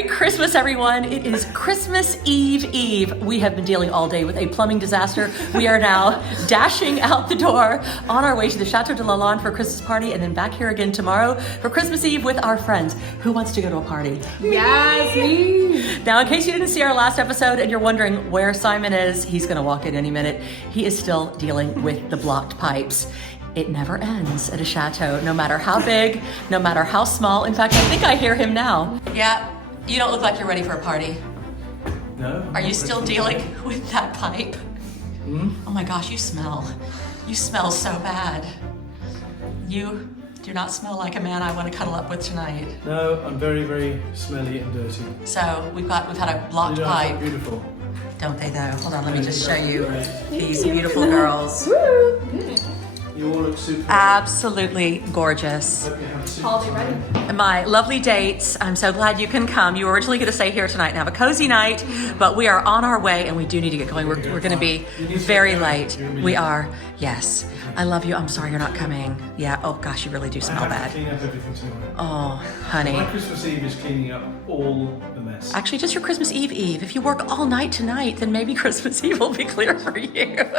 Merry Christmas, everyone. It is Christmas Eve. We have been dealing all day with a plumbing disaster. We are now dashing out the door on our way to the Chateau de Lalande for a Christmas party and then back here again tomorrow for Christmas Eve with our friends. Who wants to go to a party? Yes, me. Now, in case you didn't see our last episode and you're wondering where Simon is, he's gonna walk in any minute. He is still dealing with the blocked pipes. It never ends at a chateau, no matter how big, no matter how small. In fact, I think I hear him now. Yeah, you don't look like you're ready for a party. No. Are you still dealing with that pipe? Oh my gosh, you smell. You smell so bad. You do not smell like a man I want to cuddle up with tonight. No, I'm very, very smelly and dirty. So we've had a blocked You pipe. are beautiful. Don't they though? Hold on, let me just show you these beautiful girls. You all look super. Absolutely gorgeous. Hope you have a super Holiday time. ready. My lovely dates, I'm so glad you can come. You were originally going to stay here tonight and have a cozy night, but we are on our way and we do need to get going. We're going to be very late. We are. Yes. I love you. I'm sorry you're not coming. Yeah. Oh gosh, you really do I smell have to bad. clean up everything tomorrow. Oh, honey. My Christmas Eve is cleaning up all the mess. Actually, just your Christmas Eve. If you work all night tonight, then maybe Christmas Eve will be clear for you.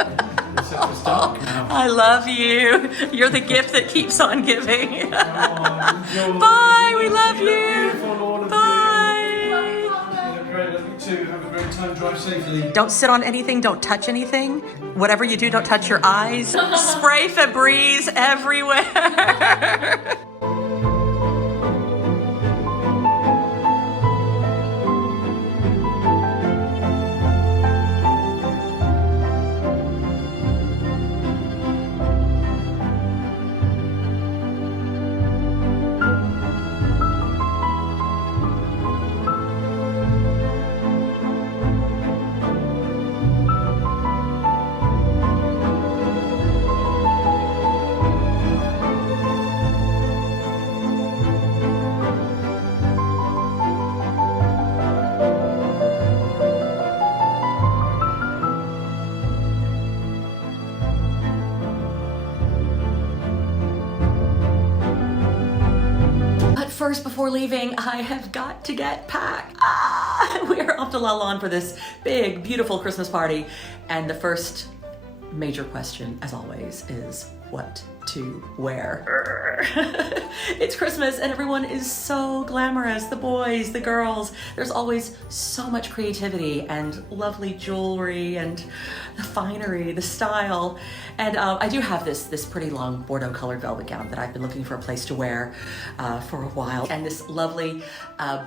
Except it's dark now. I love you. You're the gift that keeps on giving. Enjoy. Bye. We love You look you. beautiful, all of Bye. you. You look great. Love you too. Have a great time. Drive safely. Don't sit on anything, don't touch anything. Whatever you do, don't touch your eyes. Spray Febreze everywhere. First, before leaving, I have got to get packed. We are off to Lalande for this big, beautiful Christmas party. And the first major question, as always, is what to wear. It's Christmas and everyone is so glamorous. The boys, the girls, there's always so much creativity and lovely jewelry and the finery, the style. And I do have this pretty long Bordeaux colored velvet gown that I've been looking for a place to wear for a while. And this lovely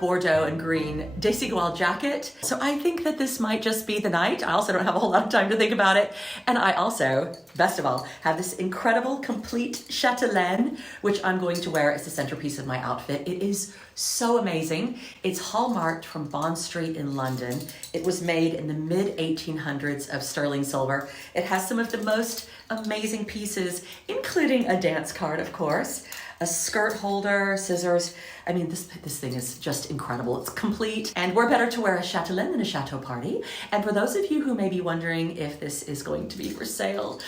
Bordeaux and green desigual jacket. So I think that this might just be the night. I also don't have a whole lot of time to think about it. And I also, best of all, have this incredible complete chatelaine, which I'm going to wear as the centerpiece of my outfit. It is so amazing. It's hallmarked from Bond Street in London. It was made in the mid 1800s of sterling silver. It has some of the most amazing pieces, including a dance card, of course, a skirt holder, scissors. I mean, this thing is just incredible. It's complete. And we're better to wear a chatelaine than a chateau party. And for those of you who may be wondering if this is going to be for sale,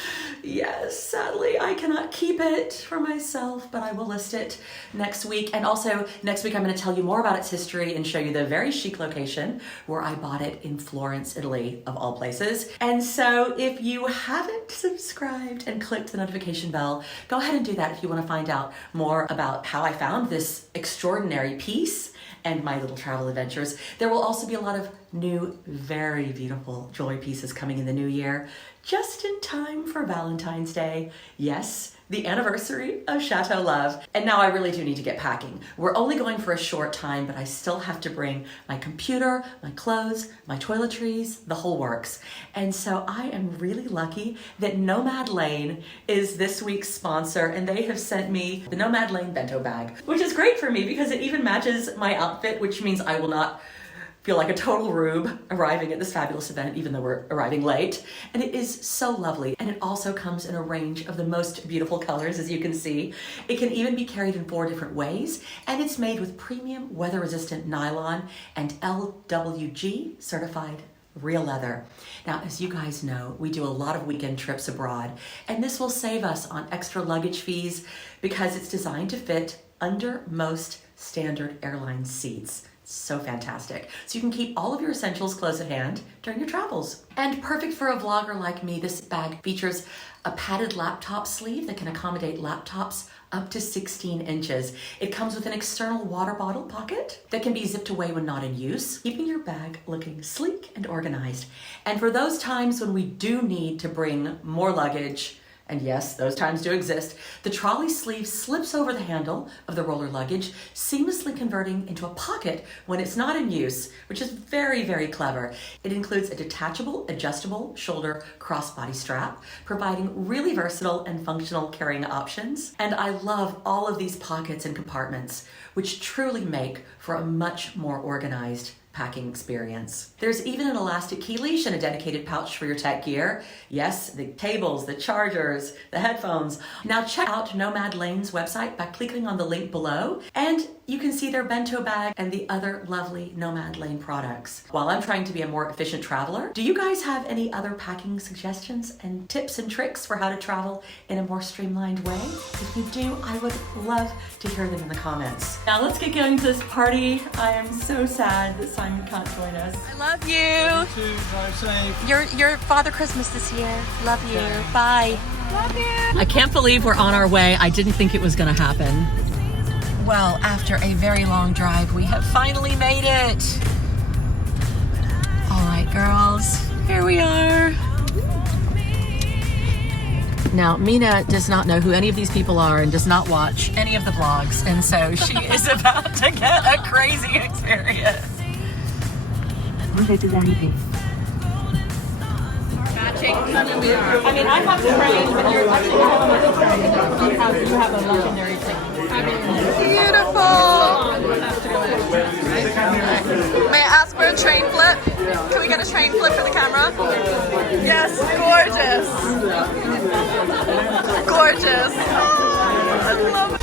yes, sadly, I cannot keep it for myself, but I will list it next week. And also next week, I'm going to tell you more about its history and show you the very chic location where I bought it in Florence, Italy, of all places. And so if you haven't subscribed and clicked the notification bell, go ahead and do that if you want to find out more about how I found this extraordinary piece and my little travel adventures. There will also be a lot of new, very beautiful jewelry pieces coming in the new year, just in time for Valentine's Day. Yes, the anniversary of Chateau Love. And now I really do need to get packing. We're only going for a short time, but I still have to bring my computer, my clothes, my toiletries, the whole works. And so I am really lucky that Nomad Lane is this week's sponsor, and they have sent me the Nomad Lane bento bag, which is great for me because it even matches my outfit, which means I will not feel like a total rube arriving at this fabulous event, even though we're arriving late. And it is so lovely. And it also comes in a range of the most beautiful colors, as you can see. It can even be carried in 4 different ways. And it's made with premium weather-resistant nylon and LWG certified real leather. Now, as you guys know, we do a lot of weekend trips abroad, and this will save us on extra luggage fees because it's designed to fit under most standard airline seats. So fantastic. So you can keep all of your essentials close at hand during your travels. And perfect for a vlogger like me, this bag features a padded laptop sleeve that can accommodate laptops up to 16 inches. It comes with an external water bottle pocket that can be zipped away when not in use, keeping your bag looking sleek and organized. And for those times when we do need to bring more luggage, and yes, those times do exist, the trolley sleeve slips over the handle of the roller luggage, seamlessly converting into a pocket when it's not in use, which is very, very clever. It includes a detachable, adjustable shoulder crossbody strap, providing really versatile and functional carrying options. And I love all of these pockets and compartments, which truly make for a much more organized packing experience. There's even an elastic key leash and a dedicated pouch for your tech gear. Yes, the cables, the chargers, the headphones. Now check out Nomad Lane's website by clicking on the link below, and you can see their bento bag and the other lovely Nomad Lane products. While I'm trying to be a more efficient traveler, do you guys have any other packing suggestions and tips and tricks for how to travel in a more streamlined way? If you do, I would love to hear them in the comments. Now let's get going to this party. I am so sad that Simon can't join us. I love you. To drive safe. You're Father Christmas this year. Love you. Bye. Love you. I can't believe we're on our way. I didn't think it was gonna happen. Well, after a very long drive, we have finally made it. All right, girls, here we are. Now, Mina does not know who any of these people are and does not watch any of the vlogs, and so she is about to get a crazy experience. Matching. I mean, I have the train, but you're actually you have a legendary thing. Beautiful. May I ask for a train flip? Can we get a train flip for the camera? Yes, gorgeous. Gorgeous. Oh, I love it.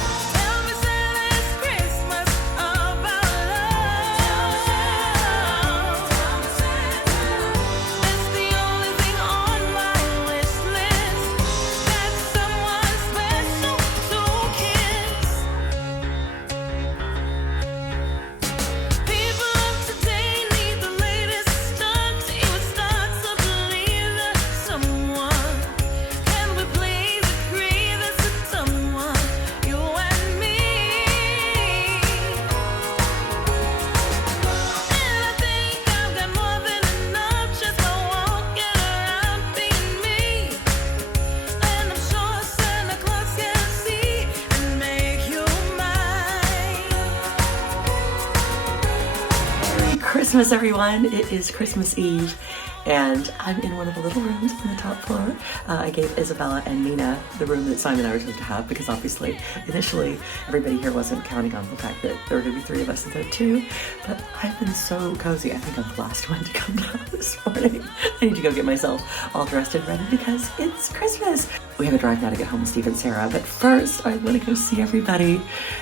Christmas, everyone. It is Christmas Eve, and I'm in one of the little rooms on the top floor. I gave Isabella and Mina the room that Simon and I were supposed to have because obviously, initially, everybody here wasn't counting on the fact that there were going to be 3 of us instead of 2, but I've been so cozy. I think I'm the last one to come down this morning. I need to go get myself all dressed and ready because it's Christmas. We have a drive now to get home with Steve and Sarah, but first I want to go see everybody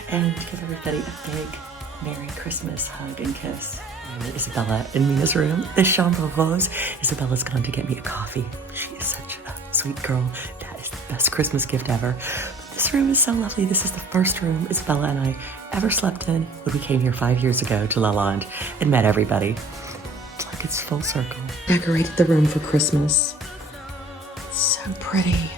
and give everybody a big Merry Christmas hug and kiss. Isabella in Mina's room, the chambre rose. Isabella's gone to get me a coffee. She is such a sweet girl. That is the best Christmas gift ever. But this room is so lovely. This is the first room Isabella and I ever slept in when we came here 5 years ago to Lalande and met everybody. It's like it's full circle. Decorated the room for Christmas. It's so pretty.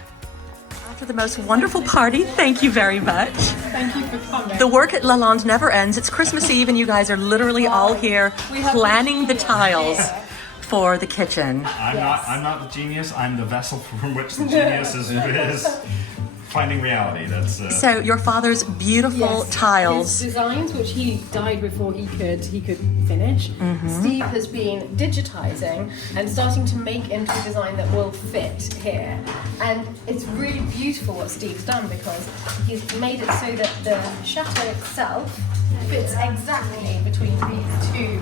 After the most wonderful party, thank you very much. Thank you for coming. The work at Lalande never ends. It's Christmas Eve and you guys are literally all here planning the tiles for the kitchen. I'm not the genius. I'm the vessel from which the genius is finding reality. That's So your father's beautiful tiles. His designs, which he died before he could finish. Steve has been digitizing and starting to make into a design that will fit here. And it's really beautiful what Steve's done because he's made it so that the chateau itself fits exactly between these two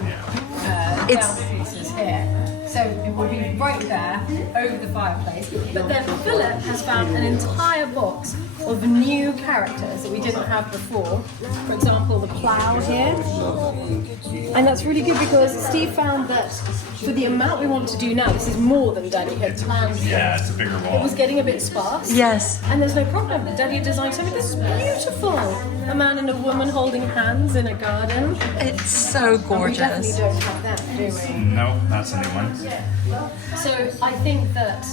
boundaries here. So it will be be right there over the fireplace. But then Philip has found an entire box of new characters that we didn't have before. For example, the plough here. And that's really good because Steve found that for the amount we want to do now, this is more than Daddy had planned. Yeah, it's a bigger It wall. was getting a bit sparse. Yes. And there's no problem. Daddy had designed something that's beautiful. A man and a woman holding hands in a garden. It's so We definitely gorgeous. don't have that, do we? No, that's a new one. So I think that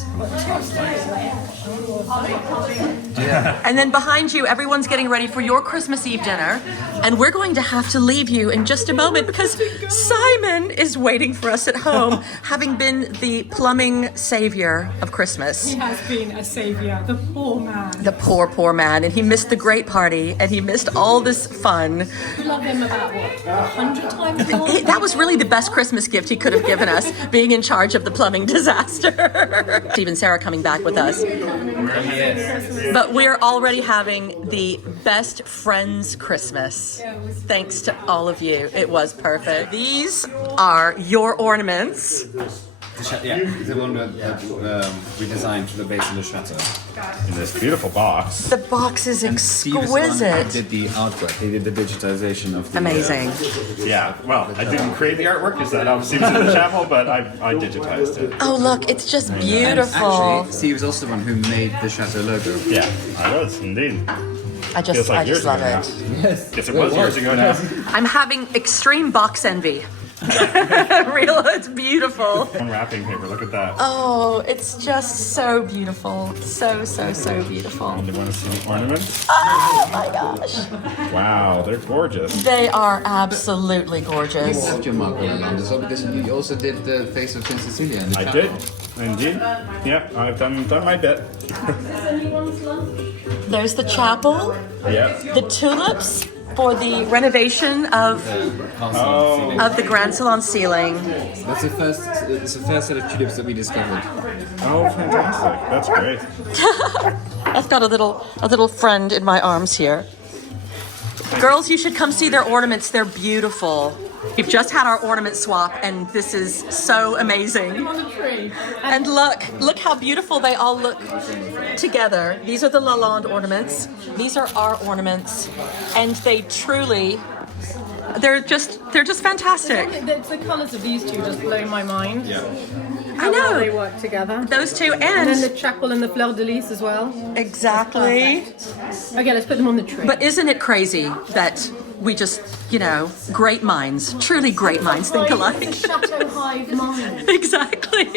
And then behind you, everyone's getting ready for your Christmas Eve dinner. And we're going to have to leave you in just a moment because Simon is waiting for us at home, having been the plumbing savior of Christmas. He has been a saviour, the poor man. The poor, poor man. And he missed the great party and he missed all this fun. we love him about what, 100 times more? That was really the best Christmas gift he could have given us, being in charge of the plumbing disaster. Steve and Sarah coming back with us. But we're already having the best friends Christmas. Thanks to all of you. It was perfect. These are your ornaments. Yeah, the one that we designed for the base of the chateau. In this beautiful box. The box is Steve is the one who exquisite. did the artwork. He did the digitization of the Amazing. Yeah, well, I didn't create the artwork because that obviously was in the chapel, but I digitized it. Oh, look, it's just And beautiful. actually, Steve is also the one who made the chateau logo. Yeah, I was indeed. I Feels just like years love ago it. Yes. Guess it was years ago now. I'm having extreme box envy. Real, it's beautiful. Wrapping paper, look at that. Oh, it's just so beautiful. So, so, so beautiful. You want to see the ornaments? Oh my gosh. Wow, they're gorgeous. They are absolutely You gorgeous. left your mark on Lalande as well because you also did the face of Queen Cecilia in the I chapel. did, indeed. Yep, I've done my bit. There's the chapel, Yep. the tulips for the renovation of the Grand Salon ceiling. That's the first. It's the first set of tulips that we discovered. Oh, fantastic. That's great. I've got a little friend in my arms here. Girls, you should come see their ornaments. They're beautiful. We've just had our ornament swap, and this is so amazing. And look how beautiful they all look together. These are the Lalande ornaments. These are our ornaments, and they truly, they're just fantastic. The colours of these two just blow my mind. Yeah. I How well they know work together. those two, And then the and chapel and the fleur de lis as well. exactly. Okay, let's put them on the tree. But isn't it crazy that we just, great minds, truly great minds think alike. It's a chateau hive mind. Exactly.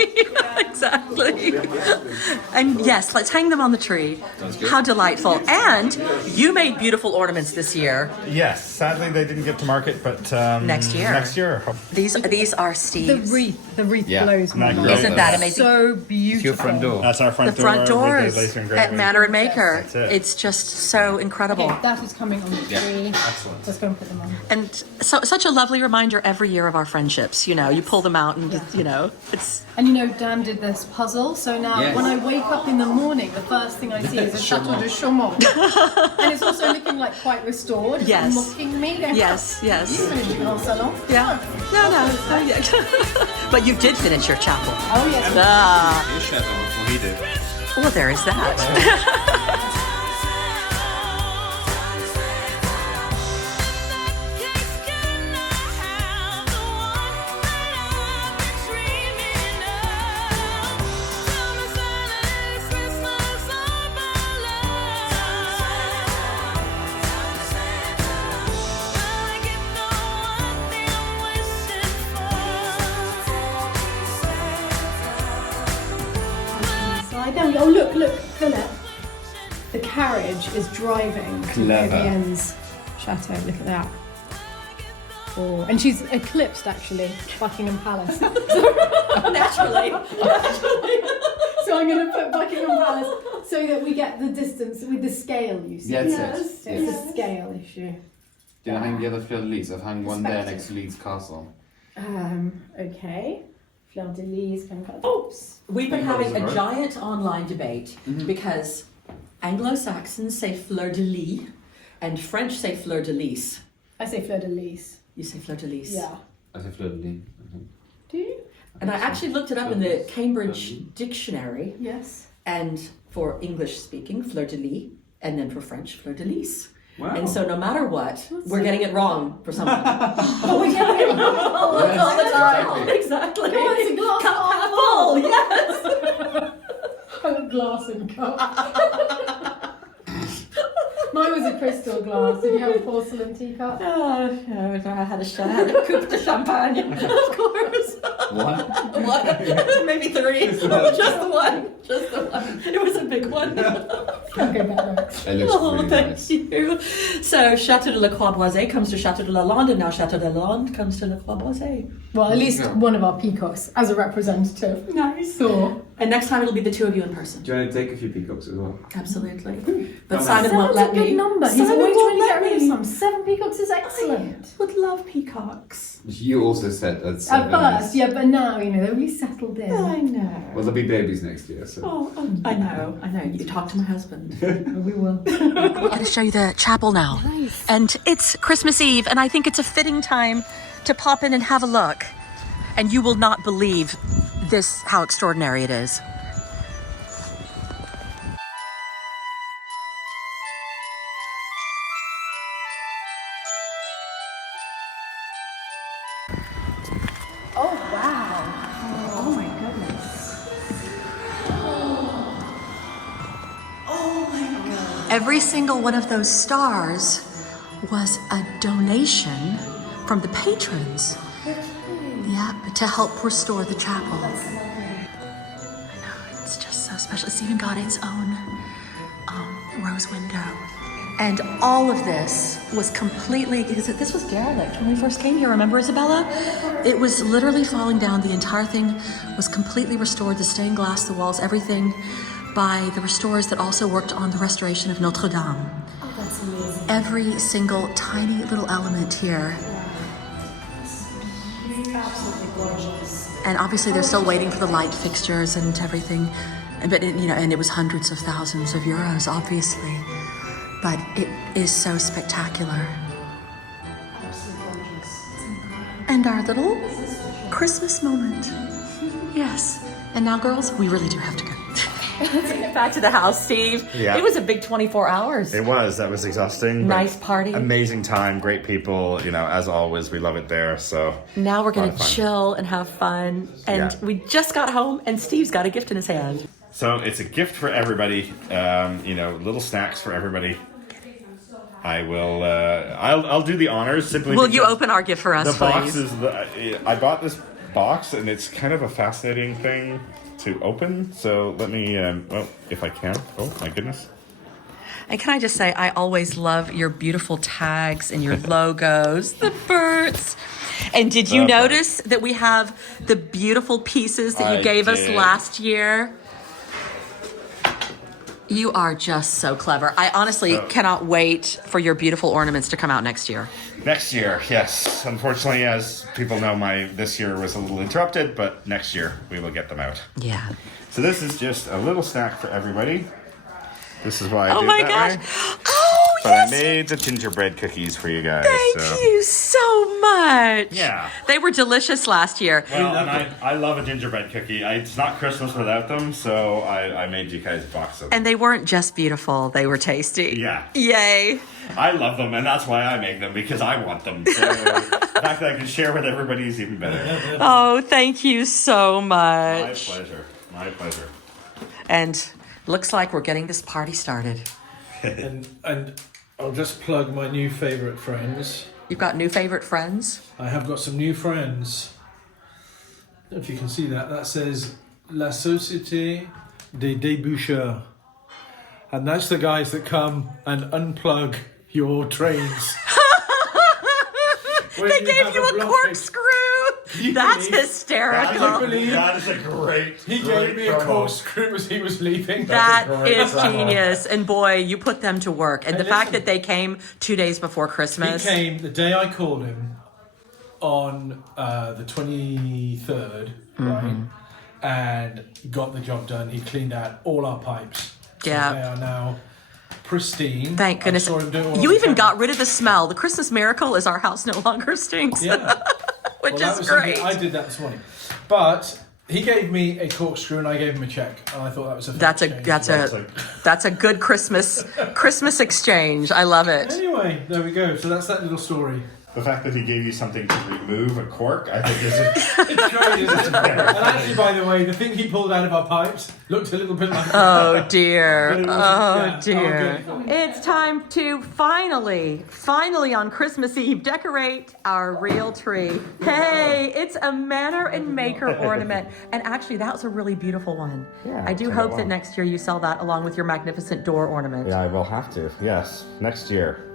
Exactly. And yes, let's hang them on the tree. How delightful. And you made beautiful ornaments this year. Yes, sadly they didn't get to market, but Next year. Next year. These are The Steve's. wreath Yeah. blows my Not mind. great. Isn't that amazing? So It's your front beautiful. door. That's our front The front door with doors the laser at engraving. Manor and Maker. That's it. It's just so incredible. Okay, that is coming on the tree. Excellent. Let's go and put them on. And such a lovely reminder every year of our friendships. You pull them out and, it's... And Dan did this puzzle, so now Yes. when I wake up in the morning, the first thing I see is a Chateau de Lalande. And it's also looking like quite restored. It's Yes. mocking me. Going, Yes, yes. You finished the grand salon? Yeah. No, yeah. But you did finish your chapel. Oh, yes. Ah. His chateau before he did. Well, there is that. Slide down. Oh, look, Philip. The carriage is driving to Clever. Vivienne's chateau. Look at that. Oh, and she's eclipsed actually Buckingham Palace. Naturally. So I'm going to put Buckingham Palace so that we get the distance with the scale. You see, That's it. it's a scale issue. Did I hang the other fleur de lis? I've hung one there next to Leeds Castle. Okay. Fleur de lis and oops. We've been having a giant online debate because Anglo-Saxons say fleur de lis and French say fleur de lis. I say fleur de lis. You say fleur de lis. Yeah. I said fleur de lis. Do you? And I actually looked it up in the Cambridge Dictionary, Yes. and for English speaking, fleur de lis, and then for French, fleur de lis. Wow. And so no matter what, we're getting it wrong for something. Oh, we get it wrong all the time. Exactly. Oh, it's a glass Cup half half full. full, yes. A glass and cup. Mine was a crystal glass. Did you have a porcelain teacup? Oh, no, I had a coupe de champagne, of course. One, maybe three. Just the one. Just the one. It was a big one. Okay, that looks. It looks really Thank nice. you. So Chateau de la Boisée comes to Chateau de Lalande, and now Chateau de Lalande comes to La Boisée. Well, at least one of our peacocks as a representative. Nice. So, And next time it'll be the two of you in person. Do you want to take a few peacocks as well? Absolutely. But Oh, Simon won't seven's let a good me. number. He's Simon always won't trying to get let rid of me. some. 7 peacocks is excellent. I would love peacocks. You also said at At 7. first, yeah, but now, you know, we settled in. I know. Well, there'll be babies next year, so. Oh, I know. You talk to my husband. We will. I'm going to show you the chapel now. Nice. And it's Christmas Eve, and I think it's a fitting time to pop in and have a look. And you will not believe how extraordinary it is. Oh, wow. Oh, my goodness. Every single one of those stars was a donation from the patrons. Yeah, to help restore the chapel. I know, it's just so special. It's even got its own rose window. And all of this was completely, this was derelict when we first came here, remember Isabella? It was literally falling down. The entire thing was completely restored, the stained glass, the walls, everything, by the restorers that also worked on the restoration of Notre Dame. Oh, that's amazing. Every single tiny little element here. Absolutely gorgeous. And obviously they're still waiting for the light fixtures and everything. But and it was hundreds of thousands of euros, obviously. But it is so spectacular. Absolutely gorgeous. And our little Christmas moment. Yes. And now, girls, we really do have to go. Let's get back to the house, Steve. Yeah. It was a big 24 hours. That was exhausting. but Nice party. Amazing time, great people. As always, we love it there. So Now we're lot going of to fun. chill and have fun. And Yeah. we just got home, and Steve's got a gift in his hand. So it's a gift for everybody. Little snacks for everybody. I will. I'll do the honors simply. Will you because open our gift for us, The box please? is I bought this box, and it's kind of a fascinating thing to open. So let me. If I can. Oh my goodness. And can I just say, I always love your beautiful tags and your logos, the birds. And did you Okay. notice that we have the beautiful pieces that you I gave us did. last year? You are just so clever. I honestly cannot wait for your beautiful ornaments to come out next year. Next year, yes. Unfortunately, as people know, this year was a little interrupted, but next year we will get them out. Yeah. So this is just a little snack for everybody. This is why I Oh did my it gosh. that way. Oh, But yes. I made the gingerbread cookies for you guys. Thank so. you so much. Yeah. They were delicious last year. Well, and I love a gingerbread cookie. It's not Christmas without them, so I made you guys a box of them. And they weren't just beautiful, they were tasty. Yeah. Yay. I love them, and that's why I make them, because I want them. So the fact that I can share with everybody is even better. Oh, thank you so My much. pleasure. My pleasure. And looks like we're getting this party started. And I'll just plug my new favourite friends. You've got new favorite friends? I have got some new friends. I don't know if you can see that. That says La Société des Déboucheurs. And that's the guys that come and unplug your trains. When They you gave have you a blockage. corkscrew. That's believe- hysterical. believe- That is a great. He gave me a corkscrew as he was leaving. That great is promo. genius. And boy, you put them to work. And Hey, the fact listen. that they came 2 days before He Christmas. came the day I called him on the 23rd, right? And got the job done. He cleaned out all our pipes. So Yeah. they are now pristine. Thank I goodness. saw him do it all You on even camera. got rid of the smell. The Christmas miracle is our house no longer stinks. Yeah. which Well, that is was something- great. I did that this morning. But he gave me a corkscrew and I gave him a check. And I thought that was a fair exchange. That's a good Christmas exchange. I love it. Anyway, there we go. So that's that little story. The fact that he gave you something to remove a cork, I think is It's great, isn't it? And actually, by the way, the thing he pulled out of our pipes looked a little bit like... Oh dear. But it wasn't- Oh yeah. dear. Oh, good. It's time to finally on Christmas Eve, decorate our real tree. Hey, it's a manor and maker ornament. And actually, that was a really beautiful one. Yeah, I do turned hope out that well. next year you sell that along with your magnificent door ornament. Yeah, I will have to. Yes, next year.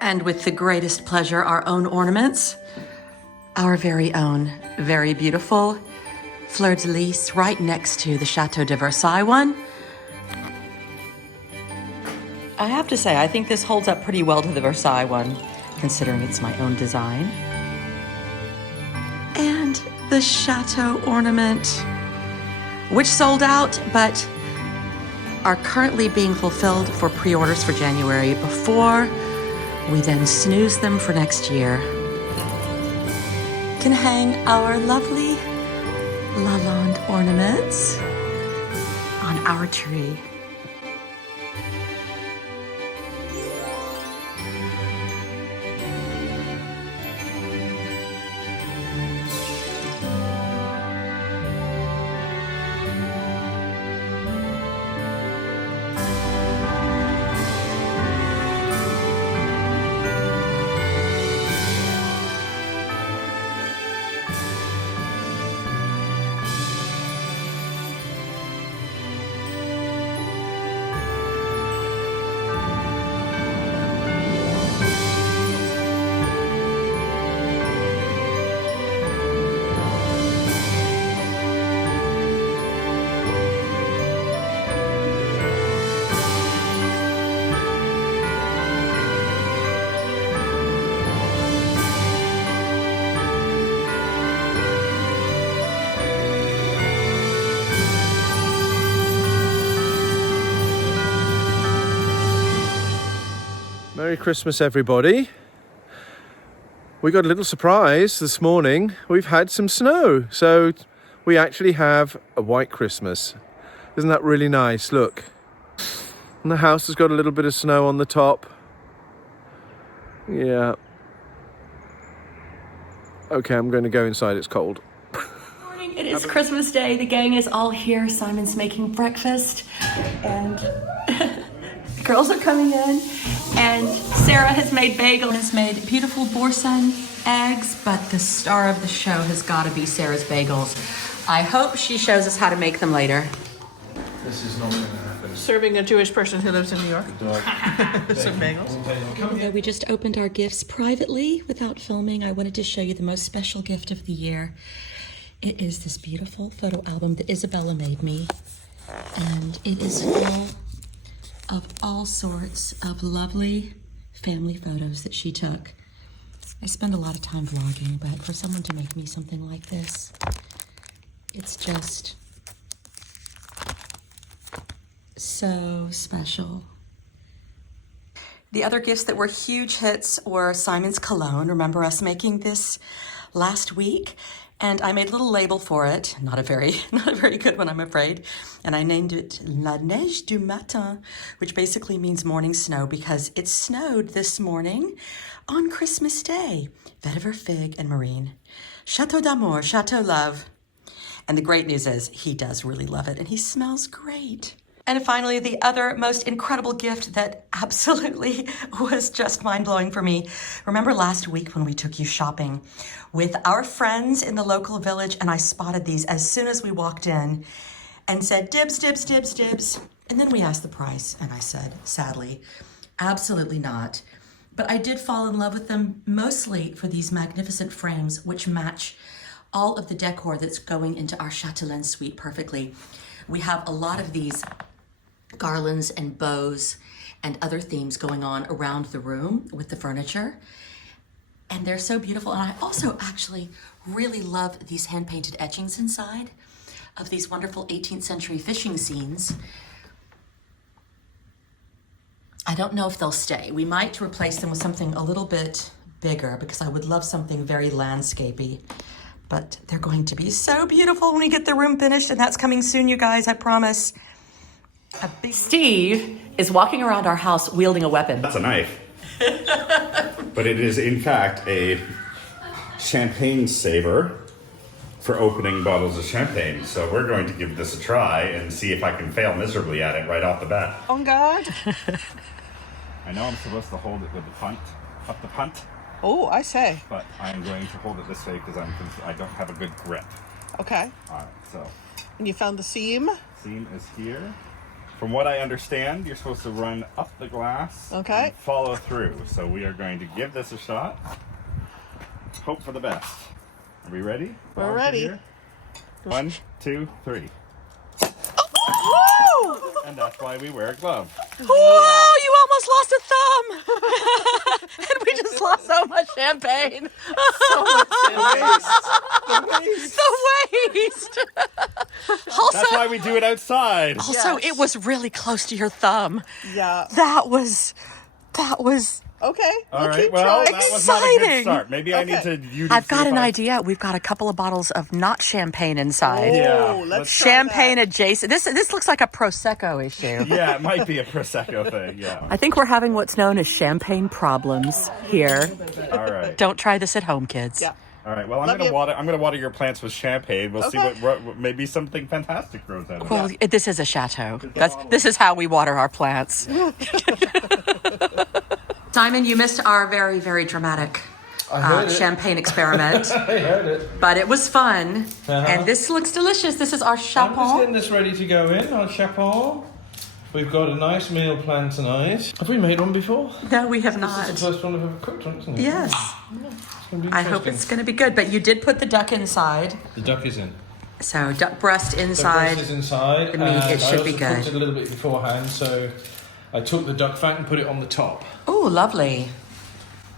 And with the greatest pleasure, our own ornaments, our very own, very beautiful fleur-de-lis right next to the Chateau de Versailles one. I have to say, I think this holds up pretty well to the Versailles one, considering it's my own design. And the Chateau ornament, which sold out, but are currently being fulfilled for pre-orders for January before we then snooze them for next year. Can hang our lovely Lalande ornaments on our tree. Merry Christmas, everybody. We got a little surprise this morning. We've had some snow, so we actually have a white Christmas. Isn't that really nice? Look. And the house has got a little bit of snow on the top. Yeah. Okay, I'm going to go inside. It's cold. Morning. It is Christmas Day. The gang is all here. Simon's making breakfast, and girls are coming in. And Sarah has made bagel, has made beautiful boursin eggs, but the star of the show has got to be Sarah's bagels. I hope she shows us how to make them later. This is not going to happen. Serving a Jewish person who lives in New York. Some bagels. Although we just opened our gifts privately without filming, I wanted to show you the most special gift of the year. It is this beautiful photo album that Isabella made me, and it is full of all sorts of lovely family photos that she took. I spend a lot of time vlogging, but for someone to make me something like this, it's just so special. The other gifts that were huge hits were Simon's cologne. Remember us making this last week? And I made a little label for it, not a very good one, I'm afraid. And I named it La Neige du Matin, which basically means morning snow, because it snowed this morning on Christmas Day. Vetiver Fig and Marine. Chateau d'amour, Chateau love. And the great news is he does really love it, and he smells great. And finally, the other most incredible gift that absolutely was just mind-blowing for me. Remember last week when we took you shopping with our friends in the local village, and I spotted these as soon as we walked in and said, dibs, dibs, dibs, dibs. And then we asked the price, and I said, sadly, absolutely not. But I did fall in love with them mostly for these magnificent frames, which match all of the decor that's going into our chatelaine suite perfectly. We have a lot of these garlands and bows and other themes going on around the room with the furniture. And they're so beautiful. And I also actually really love these hand-painted etchings inside of these wonderful 18th century fishing scenes. I don't know if they'll stay. We might replace them with something a little bit bigger because I would love something very landscapey. But they're going to be so beautiful when we get the room finished, and that's coming soon, you guys, I promise. Steve is walking around our house wielding a weapon. That's a knife. But it is, in fact, a champagne saver for opening bottles of champagne. So we're going to give this a try and see if I can fail miserably at it right off the bat. On guard. I know I'm supposed to hold it with the punt, up the punt, Oh, I say. but I'm going to hold it this way because I don't have a good grip. Okay. All right, so And you found the seam. seam is here. From what I understand, you're supposed to run up the glass Okay. and follow through. So we are going to give this a shot. Hope for the best. Are we ready? We're All ready. here? 1, 2, 3. Woo! And that's why we wear a glove. Whoa, you almost lost a thumb! And we just lost so much champagne. The waste! Also, That's why we do it outside. also it was really close to your thumb. Yeah. That was Okay. All we'll right, keep well, trying. that was not a good Exciting. start. Maybe I need to I've got an idea. We've got a couple of bottles of not champagne inside. Yeah, Oh, let's try Champagne that. adjacent. This looks like a Prosecco issue. Yeah, it might be a Prosecco thing, yeah. I think we're having what's known as champagne problems here. All right. Don't try this at home, kids. Yeah. All right, well, I'm Love going to water your plants with champagne. We'll see Okay. what maybe something fantastic grows out of Well, it. this is a chateau. This is how we water our plants. Simon, you missed our very, very dramatic heard it. champagne experiment, I heard it. but it was fun. And this looks delicious. This is our I'm just chapon. getting this ready to go in, our chapel. We've got a nice meal planned tonight. Have we made one before? No, we have This is not. the first one I've ever cooked one, isn't it? Yes. It's gonna be I hope interesting. it's going to be good. But you did put the duck inside. The duck is in. So duck breast The inside. breast is inside. The meat, and it should I be also good. cooked it a little bit beforehand, so I took the duck fat and put it on the top. Oh, lovely.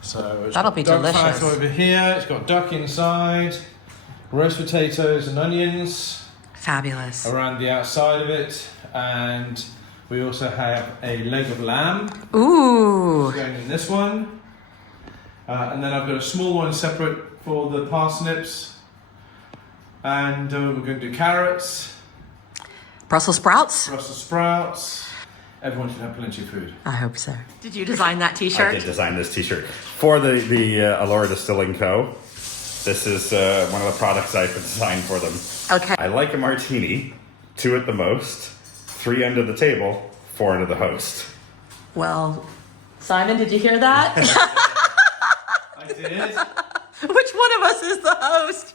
So it's That'll got be duck delicious. fat over here. It's got duck inside, roast potatoes and onions Fabulous. around the outside of it, and we also have a leg of lamb Ooh. going in this one, and then I've got a small one separate for the parsnips, and we're going to do carrots, Brussels sprouts? Brussels sprouts. Everyone should have plenty of food. I hope so. Did you design that I t-shirt? did design this t-shirt for the Allura Distilling Co. This is one of the products I could design for them. Okay. I like a martini, 2 at the most, 3 under the table, 4 under the host. Well, Simon, did you hear that? I did. Which one of us is the host?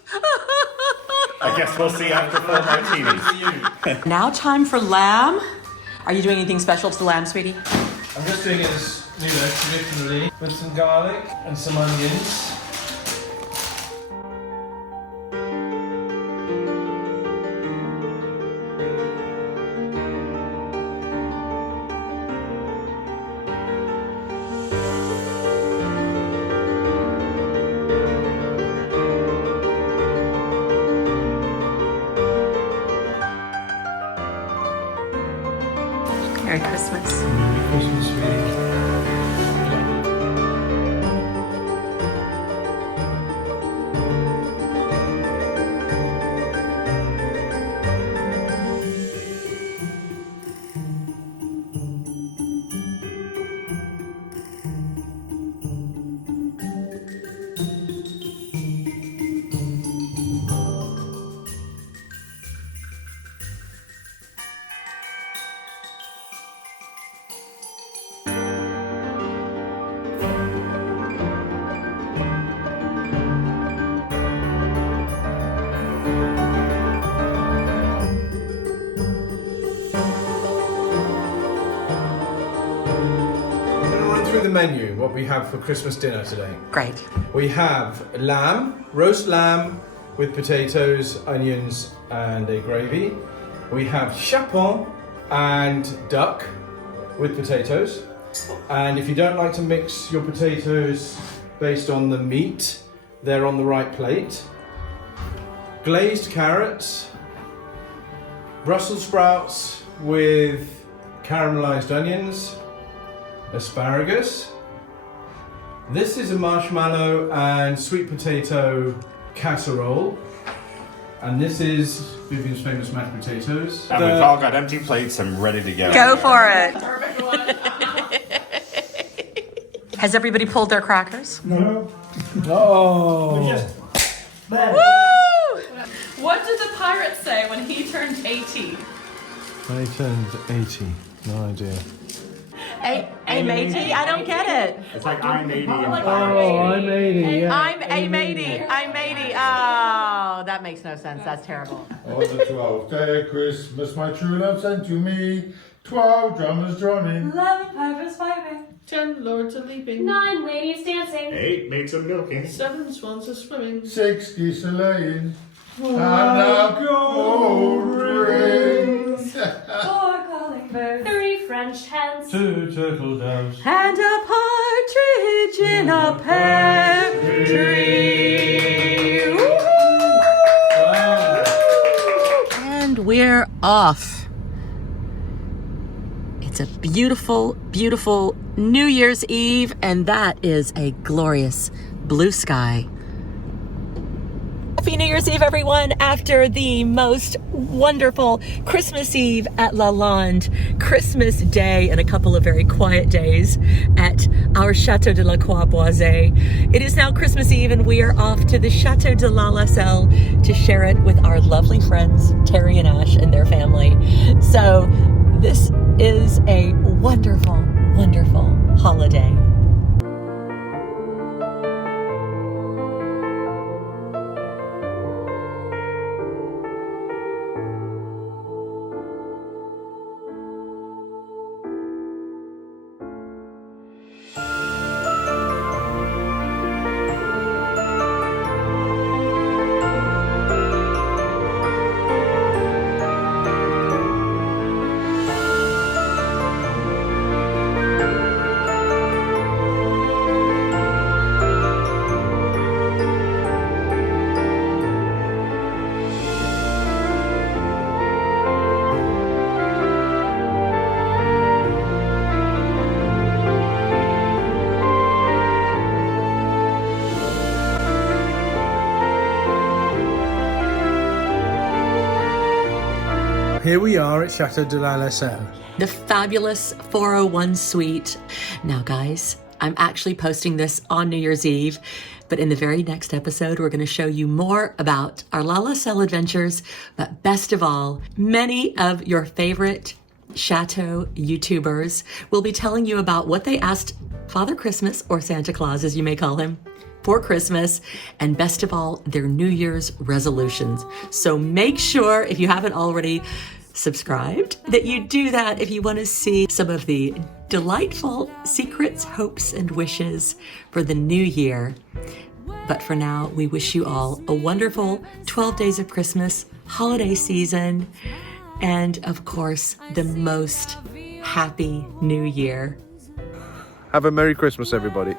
I guess we'll see after 4 martinis. Now time for lamb. Are you doing anything special to the lamb, sweetie? I'm just doing it as, traditionally, with some garlic and some onions. Merry Christmas. Christmas, sweetie. Through the menu, what we have for Christmas dinner today. Great. We have lamb, roast lamb with potatoes, onions, and a gravy. We have chapon and duck with potatoes. And if you don't like to mix your potatoes based on the meat, they're on the right plate. Glazed carrots, Brussels sprouts with caramelized onions, asparagus, This is a marshmallow and sweet potato casserole. And this is Vivian's famous mashed potatoes. And we've all got empty plates and ready to go. Go for it. Has everybody pulled their crackers? No. Oh. Woo! What did the pirate say when he turned 80? I turned 80. No idea. A matey? I don't get it. It's like I'm 80 and Oh, I'm 80, yeah. I'm a matey. I'm matey. Oh, that makes no sense. That's terrible. On the 12th day of Christmas, my true love sent to me 12 drummers drumming. 11 pipers piping. 10 lords are leaping. 9 ladies dancing. 8 maids of milking. 7 swans are swimming. 6 geese a laying. And now gold rings. 4 calling birds. 3 French hens. 2 turtle doves. And a partridge in a pear tree. And we're off. It's a beautiful, beautiful New Year's Eve, and that is a glorious blue sky. Happy New Year's Eve, everyone, after the most wonderful Christmas Eve at Lalande, Christmas Day, and a couple of very quiet days at our Chateau de la Croix Boisée. It is now Christmas Eve, and we are off to the Chateau de Lalacelle to share it with our lovely friends, Terry and Ash and their family. So this is a wonderful, wonderful holiday. Here we are at Chateau de Lalacelle. The fabulous 401 suite. Now, guys, I'm actually posting this on New Year's Eve, but in the very next episode, we're going to show you more about our Lalacelle adventures. But best of all, many of your favorite Chateau YouTubers will be telling you about what they asked Father Christmas, or Santa Claus, as you may call him, for Christmas, and best of all, their New Year's resolutions. So make sure, if you haven't already subscribed, that you do that if you want to see some of the delightful secrets, hopes, and wishes for the new year. But for now, we wish you all a wonderful 12 days of Christmas, holiday season, and of course, the most happy new year. Have a Merry Christmas, everybody.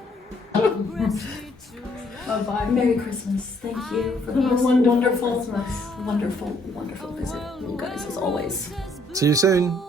Bye-bye. Merry Christmas. Thank you for the Have a most wonderful wonderful, Christmas. wonderful, wonderful visit, you guys, as always. See you soon.